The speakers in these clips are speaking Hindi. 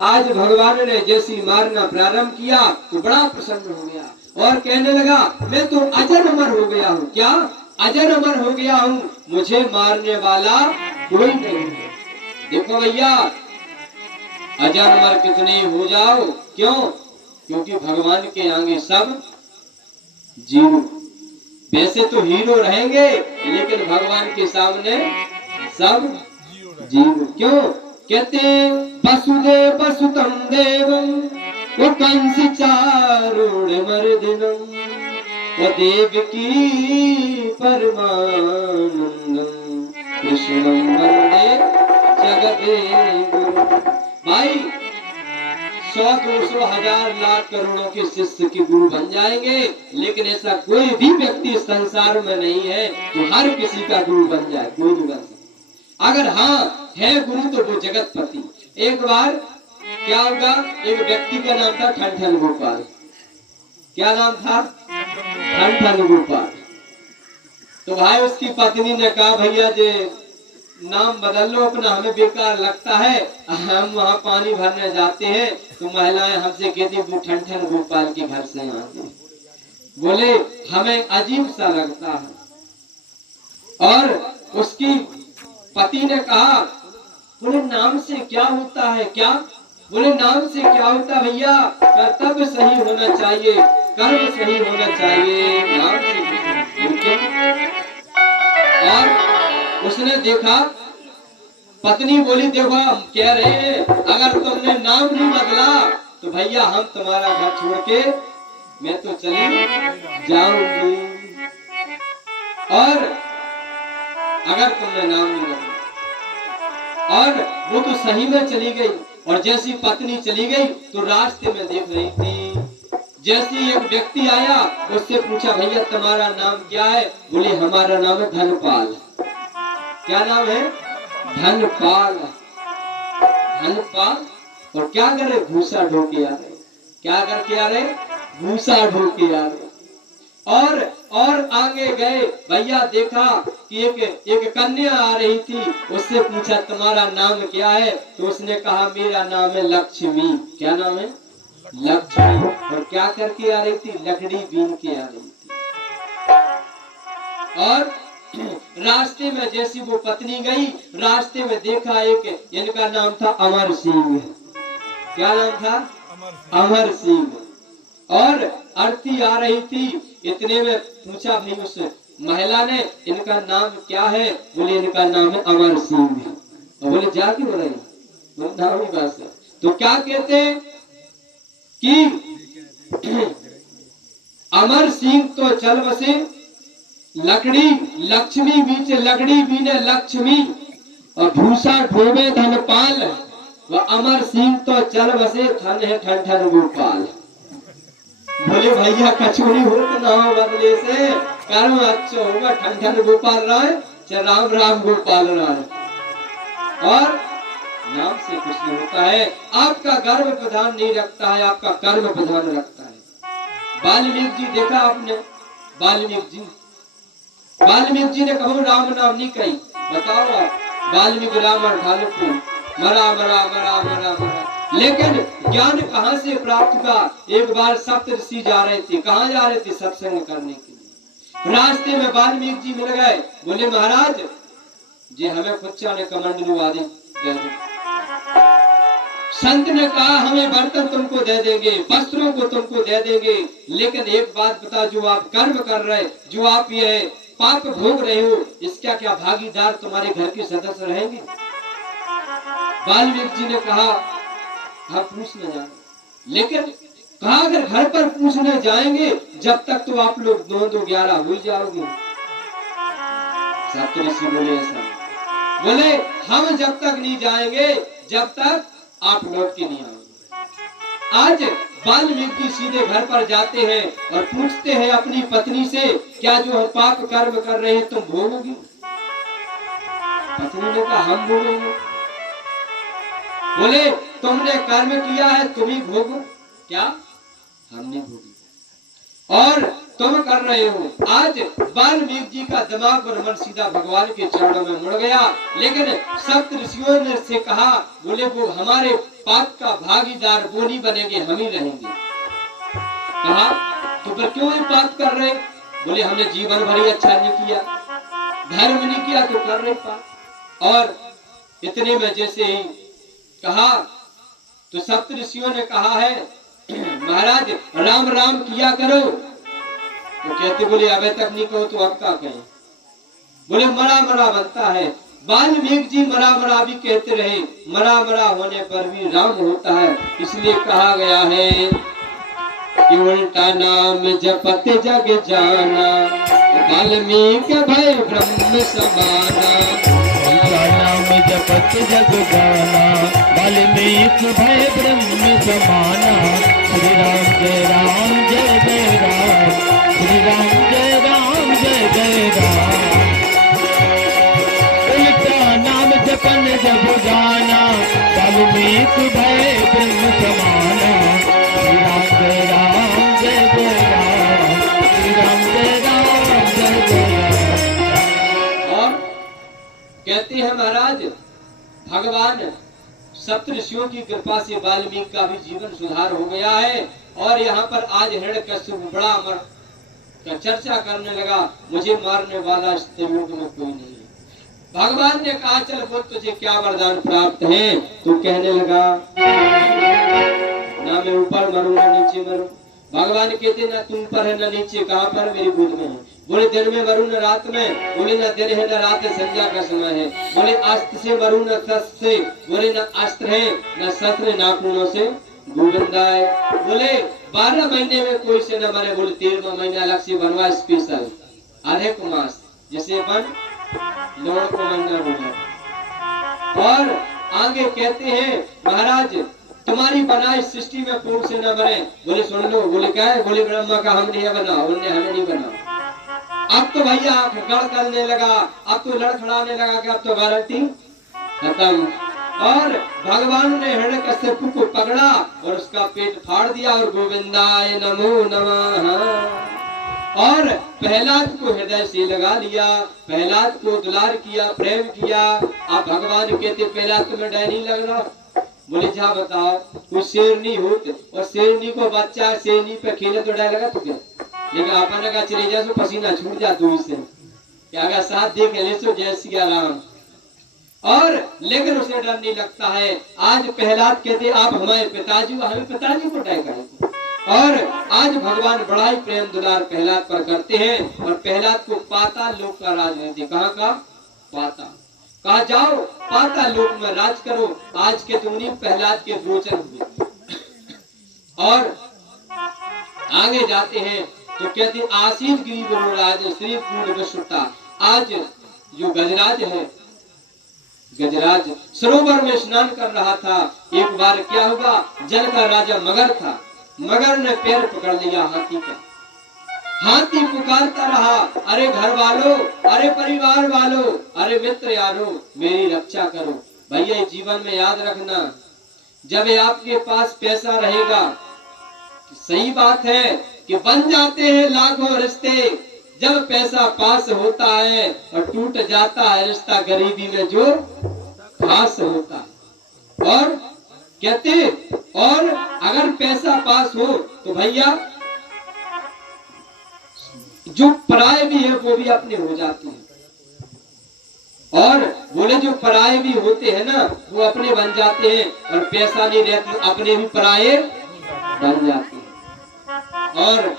आज भगवान ने जैसी मारना प्रारंभ किया तो बड़ा प्रसन्न हो गया और कहने लगा मैं तो अजर अमर हो गया हूँ। क्या अजर अमर हो गया हूँ, मुझे मारने वाला कोई नहीं है। देखो भैया, अजर अमर कितने हो जाओ, क्यों? क्योंकि भगवान के आगे सब जीरो। वैसे तो हीरो रहेंगे लेकिन भगवान के सामने सब जीरो। क्यों? कहते वसुदेव वसुतम देवम वो कंस चारूढ़ मर्दिनम वो देवकी परमानंदम कृष्णम वंदे जगदेव। भाई 100, 200, 1000, लाख, करोड़ों के शिष्य के गुरु बन जाएंगे, लेकिन ऐसा कोई भी व्यक्ति संसार में नहीं है जो हर किसी का गुरु बन जाए। कोई नहीं बन सकता। अगर हाँ है गुरु तो वो जगतपति। एक बार क्या होगा, एक व्यक्ति का नाम था ठन गोपाल। क्या नाम था? ठन गोपाल। तो भाई उसकी पत्नी ने कहा भैया जी नाम बदल लो अपना, हमें बेकार लगता है, हम वहाँ पानी भरने जाते हैं तो महिलाएं हमसे कहती वो ठन गोपाल के घर से आते, बोले हमें अजीब सा लगता है। और उसकी पति ने कहा बोले नाम से क्या होता है? क्या? बोले नाम से क्या होता भैया, कर्तव्य सही होना चाहिए, कर्म सही होना चाहिए, नाम से। और उसने देखा, पत्नी बोली देखो हम कह रहे हैं अगर तुमने नाम नहीं बदला तो भैया हम तुम्हारा घर छोड़ के मैं तो चली जाऊंगी। और अगर तुमने नाम नहीं बदला, और वो तो सही में चली गई। और जैसी पत्नी चली गई तो रास्ते में देख रही थी, जैसी एक व्यक्ति आया उससे पूछा भैया तुम्हारा नाम क्या है? बोले हमारा नाम है धनपाल। क्या नाम है? धनपाल। धनपाल। और क्या करे? भूसा ढोके आ रहे। क्या करके आ रहे? भूसा ढोके आ रहे। और आगे गए, भैया देखा कि एक कन्या आ रही थी, उससे पूछा तुम्हारा नाम क्या है? तो उसने कहा मेरा नाम है लक्ष्मी। क्या नाम है? लक्ष्मी। और क्या करके आ रही थी? लकड़ी बीन के आ रही थी। और रास्ते में जैसी वो पत्नी गई, रास्ते में देखा एक, इनका नाम था अमर सिंह। क्या नाम था? अमर सिंह। और आरती आ रही थी, इतने में पूछा भी उस महिला ने इनका नाम क्या है? बोले इनका नाम है अमर सिंह। और बोले जा क्यों रही? नाम ही बात है। तो क्या कहते कि अमर सिंह तो चल बसे लकड़ी, लक्ष्मी बीच लकड़ी बीने लक्ष्मी, और भूसा ढोबे धनपाल, व अमर सिंह तो चल बसे ठन है ठन गोपाल। बोले भैया कचौड़ी हो तो नाम बदले से कर्म अच्छा होगा, ठन गोपाल राय चाहे राम राम गोपाल राय। और नाम से कुछ नहीं होता है। आपका गर्भ प्रधान नहीं रखता है, आपका कर्म प्रधान रखता है। वाल्मीकि जी देखा आपने? वाल्मीकि जी ने कहो राम नाम नहीं कही, बताओ आप। वाल्मीकि रावण ढालू मरा मरा मरा मरा मरा। लेकिन ज्ञान कहाँ से प्राप्त हुआ? एक बार सप्तऋषि जा रहे थे। कहाँ जा रहे थे? सत्संग करने के लिए। रास्ते में वाल्मीकि जी मिल गए। बोले महाराज जी हमें खुच्चा ने कमंडलू आदि दे दो। संत ने कहा हमें बर्तन तुमको दे देंगे, वस्त्रों को तुमको दे देंगे, लेकिन एक बात बता, जो आप कर्म कर रहे, जो आप ये पाप भोग रहे हो, इसका क्या भागीदार तुम्हारे घर के सदस्य रहेंगे? वाल्मीकि जी ने कहा हम पूछने जाएंगे, लेकिन कहा अगर घर पर पूछने जाएंगे जब तक तो आप लोग 9-2-11 हो जाओगे। सप्तऋषि बोले ऐसा, बोले हम जब तक नहीं जाएंगे जब तक आप लौट के नहीं आओगे। आज वाल्मीकि सीधे घर पर जाते हैं और पूछते हैं अपनी पत्नी से क्या जो हम पाप कर्म कर रहे हैं तुम भोगोगी? पत्नी ने कहा हम भोगेंगे। बोले तुमने कर्म किया है तुम ही भोगो। क्या? हम नहीं भोगी। और तुम कर रहे हो। आज वाल्मीकि जी का दिमाग और मन सीधा भगवान के चरणों में मुड़ गया। लेकिन सप्त ऋषियों ने से कहा, बोले वो हमारे पाप का भागीदार वो नहीं बनेंगे, हम ही रहेंगे। कहा तो फिर क्यों ये पाप कर रहे? बोले हमने जीवन भर ही अच्छा नहीं किया, धर्म नहीं किया तो कर रहे पाप। और इतने में जैसे ही कहा तो सप्त ऋषियों ने कहा है महाराज राम राम किया करो। तो कहते बोले अबे तक नहीं कहो तो अब क्या कहें? बोले मरा मरा बनता है। वाल्मीकि जी मरा मरा भी कहते रहे, मरा मरा होने पर भी राम होता है। इसलिए कहा गया है कि उल्टा नाम जपत जग जाना, वाल्मीकि भय ब्रह्म समाना। उल्टा नाम जपत जग जाना, वाल्मीकि भय ब्रह्म समाना। श्री राम जय राम जय जय राम, श्री राम जय राम जय जय राम। उल्टा नाम जपन जब जाना, वाल्मीकि भय ब्रह्म समाना। श्री राम जय राम जय जय राम, श्री राम जय राम जय जय राम। और कहते हैं महाराज भगवान सप्त ऋषियों की कृपा से वाल्मीकि का भी जीवन सुधार हो गया है। और यहाँ पर आज हिरण्यकश्यप बड़ा अमर का चर्चा करने लगा, मुझे मारने वाला इस त्रिलोक में कोई नहीं है। भगवान ने कहा चल बोल तुझे क्या वरदान प्राप्त है? तो कहने लगा ना मैं ऊपर मरूं ना नीचे मरूं। भगवान कहते ना तुम पर है ना नीचे, कहाँ पर? मेरी गोद में है। बोले दिन में मरूं न रात में? बोले न दिन है न रात है, संध्या का समय है। बोले अस्त्र से मरूं न शस्त्र से? बोले न अस्त्र है न शस्त्र, नाखूनों से गोविंदा है। बोले 12 महीने में कोई से न मरे। बोले 13वां महीना अलग से बनवा स्पेशल अधिक मास, जिसे अपन लौड़ को महीना बोला। और आगे कहते हैं महाराज तुम्हारी बनाई सृष्टि में कोई से न मरे। बोले सुन लो। बोले क्या है? बोले ब्रह्मा का हमने यह बना, उनने हमें नहीं बना। अब तो भैया गड़ करने लगा, अब तो लड़खड़ाने लगा कि अब तो गारंटी खत्म। और भगवान ने हिरण्यकश्यप को पकड़ा और उसका पेट फाड़ दिया और गोविंदाय नमो नमः। और प्रहलाद को हृदय से लगा लिया, प्रहलाद को दुलार किया, प्रेम किया। अब भगवान कहते प्रहलाद तुम्हें डर नहीं लग रहा? बोले जा बताओ कोई शेरनी होते और शेरनी को बच्चा शेरनी पे खेले तो डर लगा तुझे? लेकिन अपन का चले जाए तो पसीना छूट जा तू इससे क्या अगर साथ देख ले सो जय सिया राम। और लेकिन उसे डर नहीं लगता है। आज प्रहलाद कहते आप हमारे पिताजी, हमें पिताजी को डर करेंगे। और आज भगवान बड़ा ही प्रेम दुलार प्रहलाद पर करते हैं। और प्रहलाद को पाताल लोक का राजनीति, कहाँ का? पाताल। कहा जाओ पाताल लोक में राज करो। आज के तुमने प्रहलाद के गोचर हुए। और आगे जाते हैं तो कहते आसीन गिरिवराज श्री पूर्ण विश्वता। आज जो गजराज है, गजराज सरोवर में स्नान कर रहा था। एक बार क्या हुआ, जल का राजा मगर था, मगर ने पैर पकड़ लिया हाथी का। हाथी पुकारता रहा, अरे घर वालों, अरे परिवार वालों, अरे मित्र यारों, मेरी रक्षा करो। भैया जीवन में याद रखना, जब आपके पास पैसा रहेगा, सही बात है कि बन जाते हैं लाखों रिश्ते। जब पैसा पास होता है और टूट जाता है रिश्ता गरीबी में जो खास होता है। और कहते और अगर पैसा पास हो तो भैया जो पराये भी है वो भी अपने हो जाते हैं। और बोले जो पराये भी होते हैं ना वो अपने बन जाते हैं, और पैसा नहीं रहते अपने भी पराये बन जाते हैं। और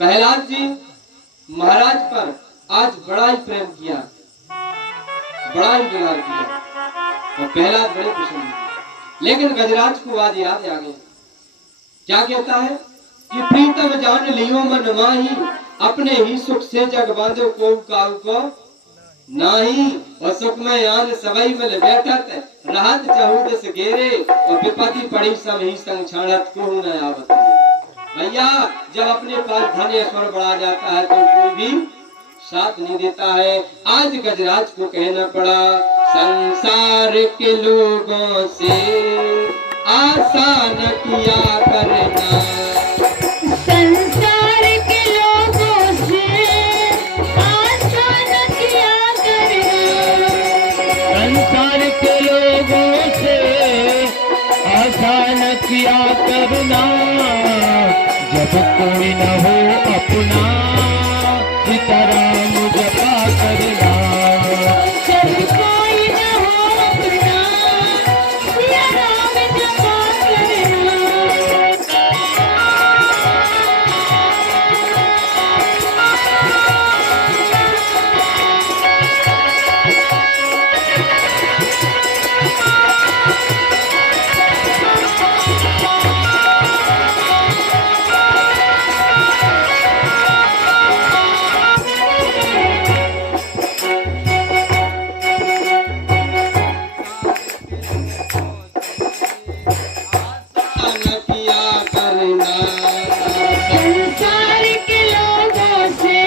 प्रहलाद जी महाराज पर आज बड़ा ही प्रेम किया, बड़ा ही दुलार किया, और प्रहलाद बड़े प्रसन्न हुए। लेकिन गजराज को आज याद आ गया। क्या कहता है कि प्रीतम जान लियो मन माही, अपने ही सुख से जग बांधो को काऊ को नाही। और सुख में आन सबई मिल बैठत, रहत चहुदस घेरे, और विपत्ति पड़ी सब ही संग छाड़त को न आवत। भैया जब अपने पास धन ऐश्वर्य बढ़ा जाता है तो कोई भी साथ नहीं देता है। आज गजराज को कहना पड़ा, संसार के लोगों से आसान किया करना। किया करना, जब कोई न हो अपना, सीताराम जपा करना। जब कोई न हो अपना, सिया राम जपा करना। न किया करना, संसार के लोगों से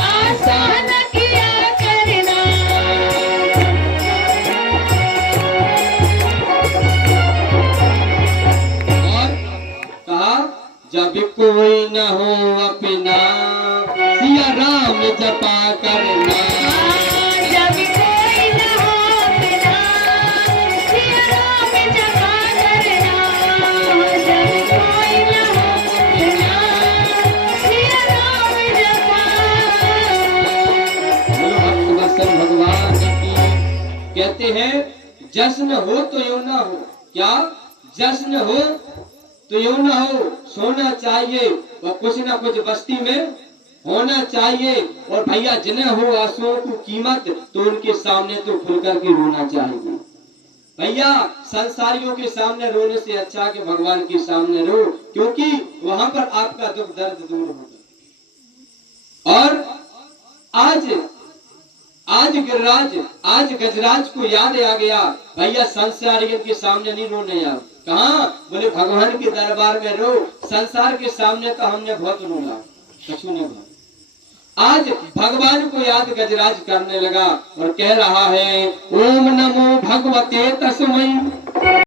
आसान किया करना। और कहा जब कोई न हो अपना, सिया राम जपा करना। जब कोई न हो अपना, सिया राम जपा करना। जब कोई न हो अपना, सिया राम जपा। बोलो भक्त वत्सल भगवान की। कहते हैं जश्न हो तो यूं ना हो, क्या जश्न हो तो यूं ना हो, सोना चाहिए और कुछ ना कुछ बस्ती में होना चाहिए। और भैया जिन्हें हो आंसुओं की कीमत, तो उनके सामने तो खुल करके रोना चाहिए। भैया संसारियों के सामने रोने से अच्छा कि भगवान के सामने रो, क्योंकि वहां पर आपका दुख दर्द दूर होगा। और आज गिरिराज, आज गजराज को याद आ गया, भैया संसारियों के सामने नहीं रोने यार। कहा बोले भगवान के दरबार में रो, संसार के सामने तो हमने बहुत रोना, कछु नहीं हुआ। आज भगवान को याद गजराज करने लगा और कह रहा है ओम नमो भगवते तस्मै